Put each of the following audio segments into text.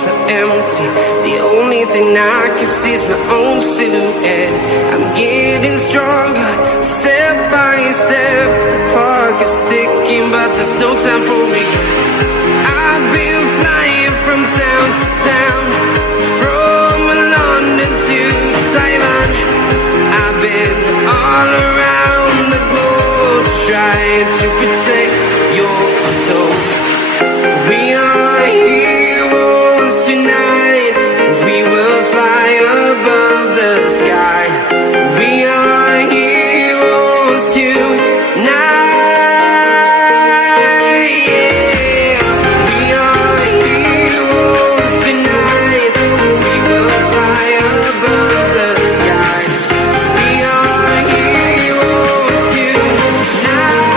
so empty. The only thing I can see is my own silhouette. I'm getting stronger, step by step. The clock is ticking, but there's no time for regrets. I've been flying from town to town, from London to Taiwan. I've been all around the globe, trying to protect your soul. We are heroes tonight. We will fly above the sky. We are heroes tonight. Yeah. We are heroes tonight. We will fly above the sky. We are heroes tonight.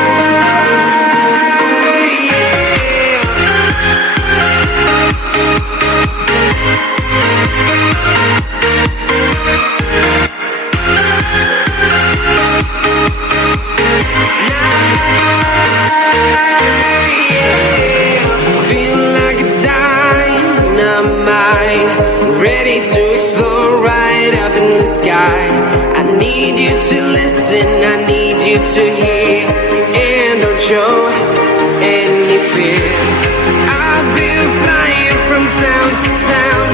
Ready to explore right up in the sky. I need you to listen, I need you to hear, and don't show any fear. I've been flying from town to town,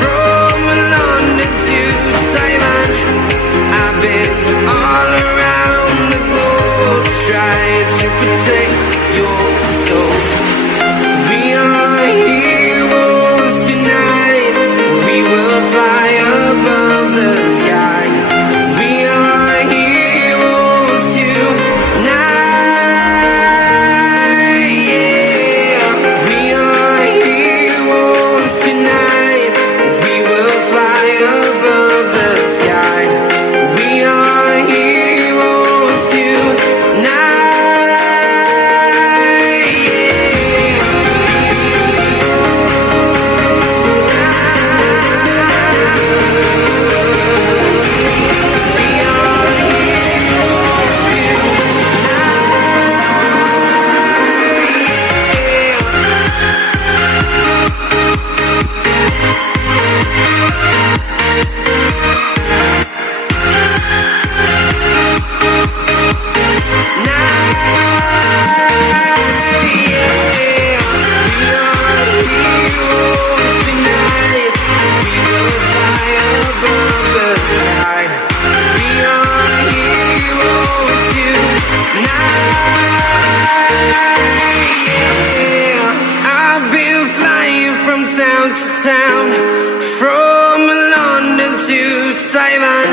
from London to Taiwan. I've been all around the globe, trying to protect your soul. We are heroes tonight. We will fly above the sky. We are heroes tonight. Yeah. We are heroes tonight. We will fly above the sky. We are heroes tonight. Town to town, from London to Taiwan.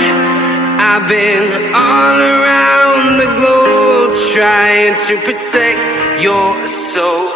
I've been all around the globe, trying to protect your soul.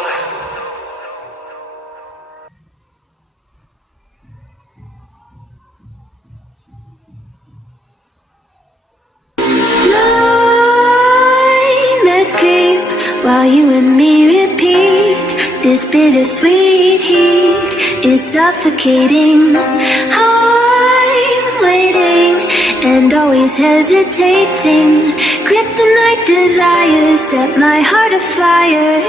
Nightmares creep while you and me repeat. This bittersweet heat is suffocating. I'm waiting and always hesitating. Kryptonite desires set my heart afire.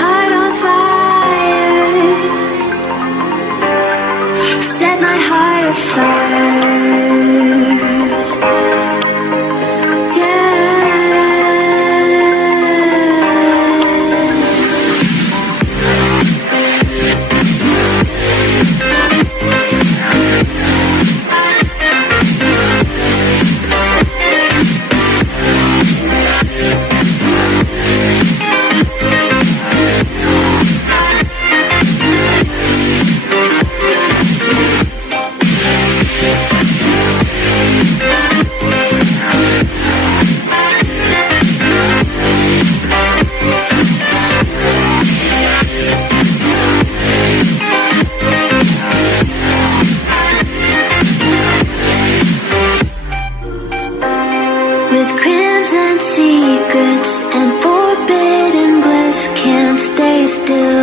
Heart on fire. Set my heart afire.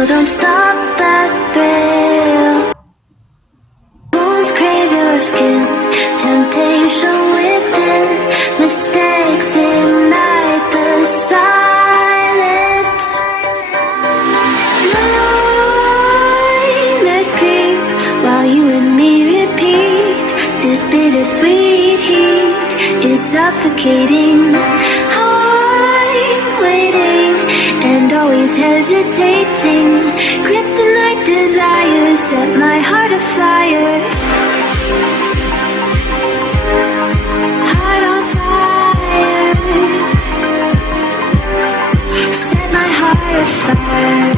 Don't stop that thrill. Bones crave your skin. Temptation within. Mistakes ignite the silence. suffocating. I'm waiting and always hesitating. Kryptonite desires set my heart afire. Heart on fire. Set my heart afire.